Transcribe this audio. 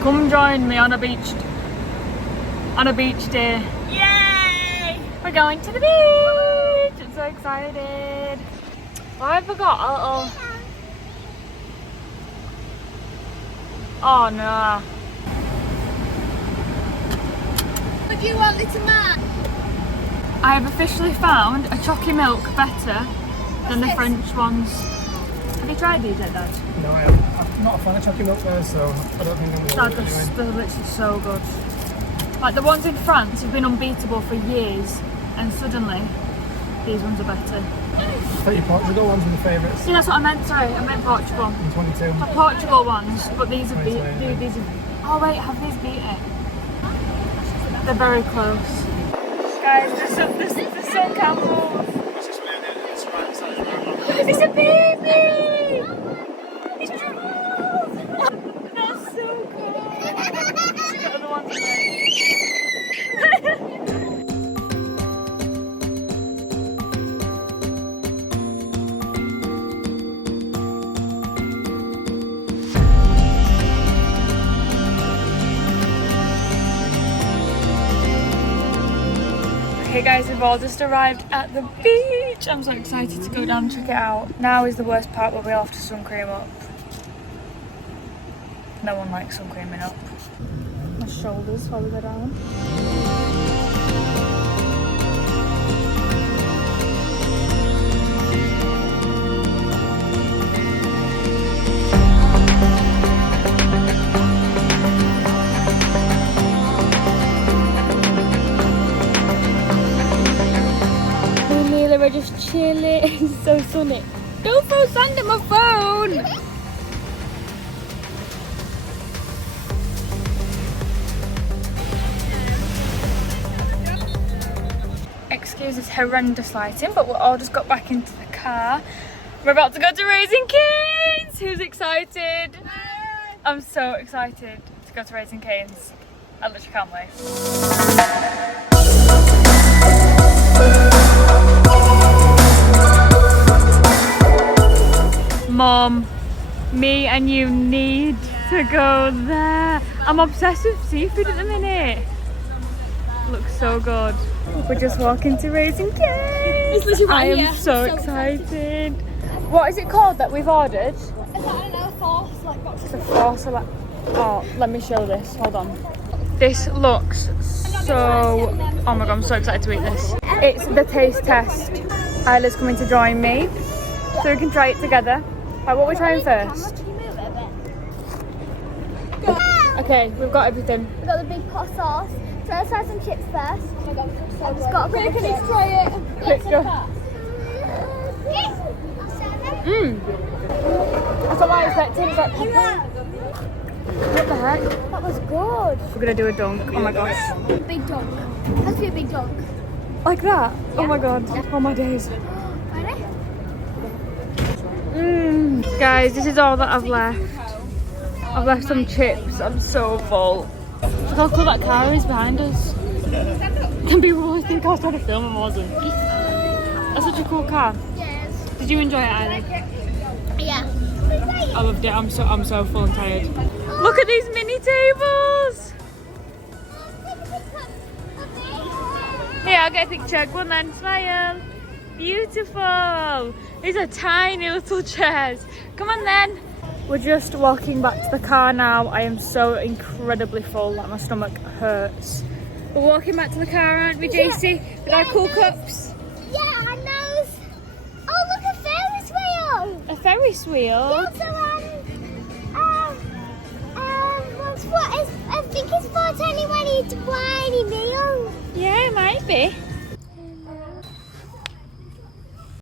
Come join me on a beach day. Yay! We're going to the beach. I'm so excited. Oh, I forgot a little. Oh no. What do you want, little man? I have officially found a chocolate milk better than the French ones. Have you tried these yet, Dad? No, I haven't. I'm not a fan of chocolate milk there, so I don't think I'm going to Dad, like it anyway. they're literally so good. Like the ones in France have been unbeatable for years, and suddenly these ones are better. I thought your Portugal ones were the favourites See, that's what I meant. Sorry, I meant Portugal. in 22. The Portugal ones, but these have beat. Right. These have. Oh wait, have these beat it? They're very close. Guys, there's some camels. It's a baby! It's Charles! That's so cool. She's got other ones in there. Okay guys, we've all just arrived at the beach. I'm so excited to go down and check it out. Now is the worst part where we all have to sun cream up. No one likes sun creaming up. My shoulders while we go down. We're just chilling. It's so sunny. Don't throw sand at my phone! Excuse this horrendous lighting, but we've all just got back into the car. We're about to go to Raising Cane's! Who's excited? I'm so excited to go to Raising Cane's. I literally can't wait. Mom, me and you need to go there. I'm obsessed with seafood at the minute. Looks so good. We're just walking to Raising Cane's. I am so excited. What is it called that we've ordered? Is that another force? Like, what's It's a force select. Oh, let me show this. Hold on. This looks so. Oh my god, I'm so excited to eat this. It's the taste test. Isla's coming to join me, so we can try it together. Right, what are we trying first? Can you move it a bit? Okay, we've got everything. We've got the big pot sauce. So let's try some chips first. I've just got a couple of chips. Try it. Let's go. That's what I expected. It's like pepper. What the heck? That was good. We're gonna do a dunk. Oh my gosh. Big dunk. Has to be a big dunk. Like that? Oh my god. Oh my days. Ready? Guys, this is all that I've left. I've left some chips. I'm so full. Look how cool that car is behind us. Can people always think I was trying to film and wasn't? That's such a cool car. Yes. Did you enjoy it, Isla? Yeah. I loved it. I'm so full and tired. Look at these mini tables. Here, I'll get a picture. Go on then, smile. Beautiful. These are tiny little chairs. Come on then. We're just walking back to the car now. I am so incredibly full that my stomach hurts. We're walking back to the car, aren't we, JC? With our cool cups. Yeah, and those. Oh, look, a Ferris wheel. A Ferris wheel. Yeah, so, what is, I think it's for anyone eats tiny meals. Yeah, it might be.